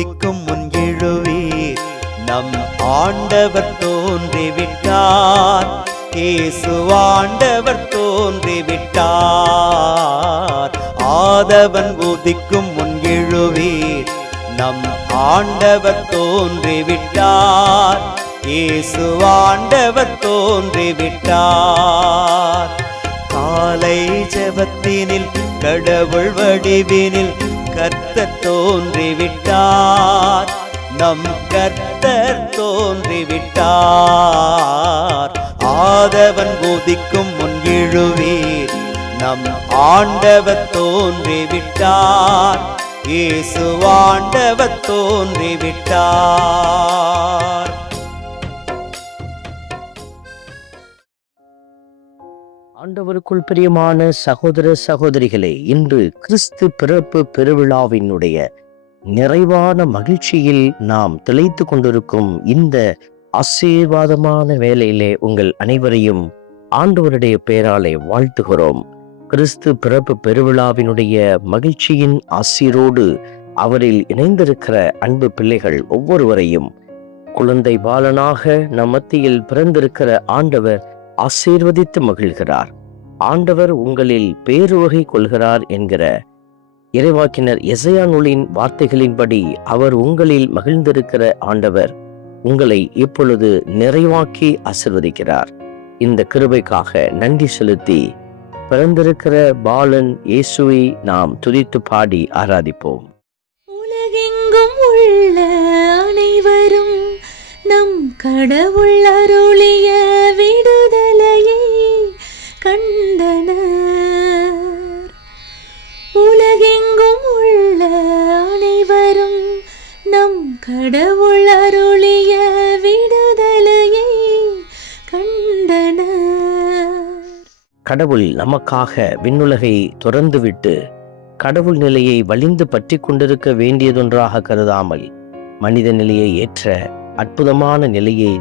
ஆதவன் முன் எழுவீர். நம் ஆண்டவர் தோன்றிவிட்டார். இயேசு ஆண்டவர் தோன்றிவிட்டார். ஆதவன் உதிக்கும் முன் எழுவீர். நம் ஆண்டவர் தோன்றிவிட்டார். இயேசு ஆண்டவர் தோன்றிவிட்டார். காலை ஜபத்தினில் கடவுள் வடிவினில் கர்த்தர் தோன்றிவிட்டார். நம் கர்த்தர் தோன்றிவிட்டார். ஆதவன் போதிக்கும் முன் எழுவீர். நம் ஆண்டவர் தோன்றிவிட்டார். இயேசு ஆண்டவர் தோன்றிவிட்டார். ஆண்டவருக்குள் பிரியமான சகோதர சகோதரிகளே இன்று கிறிஸ்து பிறப்பு பெருவிழாவினுடைய நிறைவான மகிழ்ச்சியில் நாம் திளைத்து கொண்டிருக்கும் இந்த ஆசீர்வாதமான வேலையிலே உங்கள் அனைவரையும் ஆண்டவருடைய பெயராலே வாழ்த்துகிறோம். கிறிஸ்து பிறப்பு பெருவிழாவினுடைய மகிழ்ச்சியின் ஆசீரோடு அவரில் இணைந்திருக்கிற அன்பு பிள்ளைகள் ஒவ்வொருவரையும் குழந்தை பாலனாக நம் மத்தியில் பிறந்திருக்கிற ஆண்டவர் ஆசீர்வதித்து மகிழ்கிறார். ஆண்டவர் உங்களில் பேருவகை கொள்கிறார் என்கிற இறைவாக்கினர் எசையா நூலின் வார்த்தைகளின்படி அவர் உங்களில் மகிழ்ந்திருக்கிற ஆண்டவர் உங்களை இப்பொழுது நிறைவாக்கி ஆசிர்வதிக்கிறார். இந்த கிருபைக்காக நன்றி செலுத்தி பிறந்திருக்கிற பாலன் இயேசுவை நாம் துதித்து பாடி ஆராதிப்போம். உலகெங்கும் உள்ள அனைவரும் நம் கடவுள் அருளிய வீடு கண்டனர். உலகெங்கும் உள்ள அனைவரும் நம் கடவுள் அருளிய விடுதலையை கண்டனர். கடவுள் நமக்காக விண்ணுலகை துறந்துவிட்டு கடவுள் நிலையை வலிந்து பற்றி கொண்டிருக்க வேண்டியதொன்றாக கருதாமல் மனித நிலையை ஏற்ற அற்புதமான நிலையை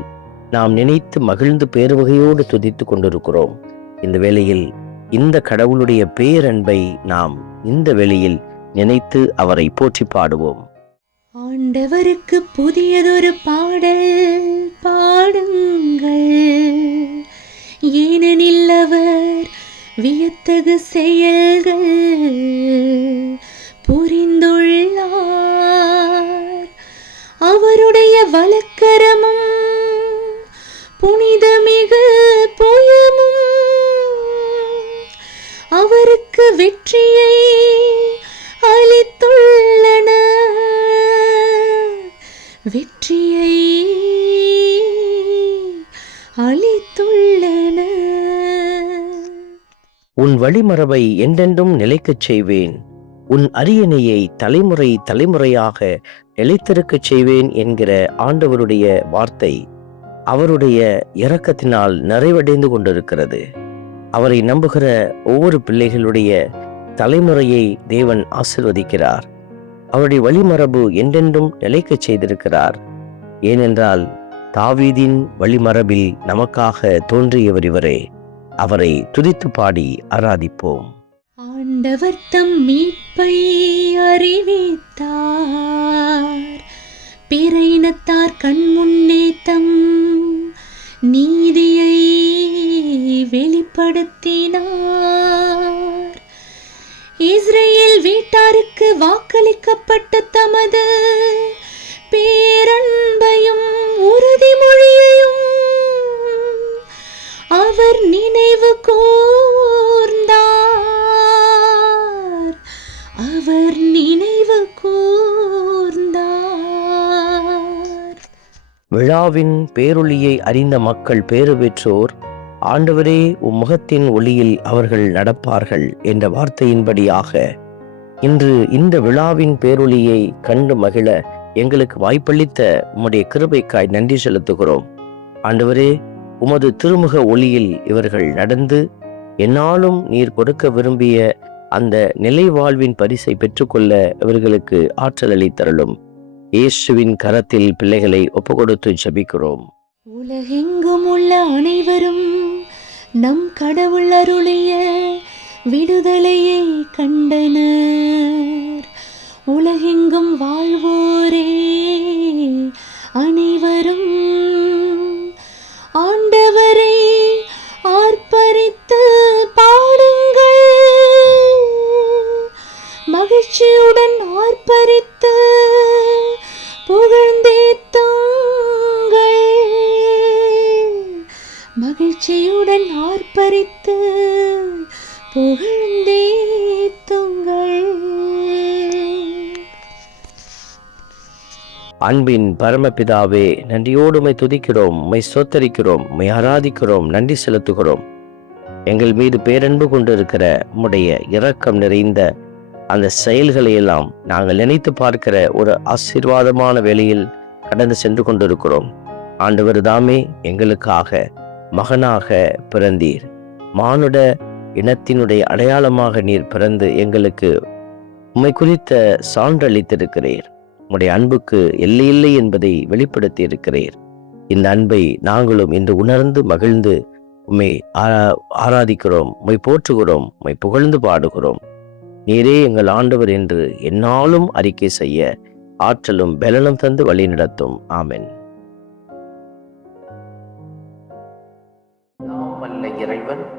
நாம் நினைத்து மகிழ்ந்து பேருவகையோடு துதித்து கொண்டிருக்கிறோம். இந்த வேளையில் இந்த கடவுளுடைய பேரன்பை நாம் இந்த வேளையில் நினைத்து அவரை போற்றி பாடுவோம். ஆண்டவருக்கு புதியதொரு பாடல் பாடுங்கள். ஏனெனில் அவர் வியத்தகு செயல்கள் புரிந்துள்ளார். அவருடைய வழக்கரமும் வழிமரபை என்றென்றும் நிலைக்கச் செய்வேன். உன் அரியணையை தலைமுறை தலைமுறையாக நிலைத்திருக்கச் செய்வேன் என்கிற ஆண்டவருடைய வார்த்தை அவருடைய இரக்கத்தினால் நிறைவடைந்து கொண்டிருக்கிறது. அவரை நம்புகிற ஒவ்வொரு பிள்ளைகளுடைய தலைமுறையை தேவன் ஆசிர்வதிக்கிறார். அவருடைய வழிமரபு என்றென்றும் நிலைக்கச் செய்திருக்கிறார். ஏனென்றால் தாவீதின் வழிமரபில் நமக்காக தோன்றியவர் இவரே. அவரை துதித்து பாடி ஆராதிப்போம். ஆண்டவர் தம் மீட்பை அறிவித்தார். பிற இனத்தார் கண் முன்னே தம் நீதியை வெளிப்படுத்தினார். இஸ்ரேல் வீட்டாருக்கு வாக்களிக்கப்பட்ட தமது அவர் நினைவு கூர்ந்தார். அவர் நினைவு கூர்ந்தார். விழாவின் பேரொளியை அறிந்த மக்கள் பேறு பெற்றோர் ஆண்டவரே உம் முகத்தின் ஒளியில் அவர்கள் நடப்பார்கள் என்ற வார்த்தையின்படியாக இன்று இந்த விழாவின் பேரொளியை கண்டு மகிழ எங்களுக்கு வாய்ப்பளித்த உம்முடைய கிருபைக்காய் நன்றி செலுத்துகிறோம். ஆண்டவரே உமது திருமுக ஒளியில் இவர்கள் நடந்து என்னாலும் நீர் கொடுக்க விரும்பிய அந்த நிலை வாழ்வின் பரிசை பெற்றுக்கொள்ள இவர்களுக்கு ஆற்றல் அளித்தருளும். இயேசுவின் கரத்தில் பிள்ளைகளை ஒப்புக்கொடுத்து ஜபிக்கிறோம். உலகெங்கும் உள்ள அனைவரும் நம் கடவுள் அருளிய விடுதலையை கண்டனர். உலகெங்கும் வாழ்வோரே குறித்து புகழ்ந்தேத்துங்கள் அன்பின் பரமபிதாவே நன்றியோடு துதிக்கிறோம் மை சோத்தரிக்கிறோம் மை ஆராதிக்கிறோம் நன்றி செலுத்துகிறோம். எங்கள் மீது பேரன்பு கொண்டிருக்கிற உம்முடைய இரக்கம் நிறைந்த அந்த செயல்களை எல்லாம் நாங்கள் நினைத்து பார்க்கிற ஒரு ஆசீர்வாதமான வேளையில் கடந்து சென்று கொண்டிருக்கிறோம். ஆண்டவர் தாமே எங்களுக்காக மகனாக பிறந்தீர். மானுட இனத்தினுடைய அடையாளமாக நீர் பிறந்து எங்களுக்கு உம்மை குறித்த சான்றளித்திருக்கிறீர். உம்முடைய அன்புக்கு எல்லையில்லை என்பதை வெளிப்படுத்தி இருக்கிறீர் இந்த அன்பை நாங்களும் இன்று உணர்ந்து மகிழ்ந்து உம்மை ஆரா- ஆராதிக்கிறோம் உம்மை போற்றுகிறோம் உம்மை புகழ்ந்து பாடுகிறோம். நீரே எங்கள் ஆண்டவர் என்று என்னாலும் அறிக்கை செய்ய ஆற்றலும் பலனும் தந்து வழி நடத்தும். ஆமென். இறைவன்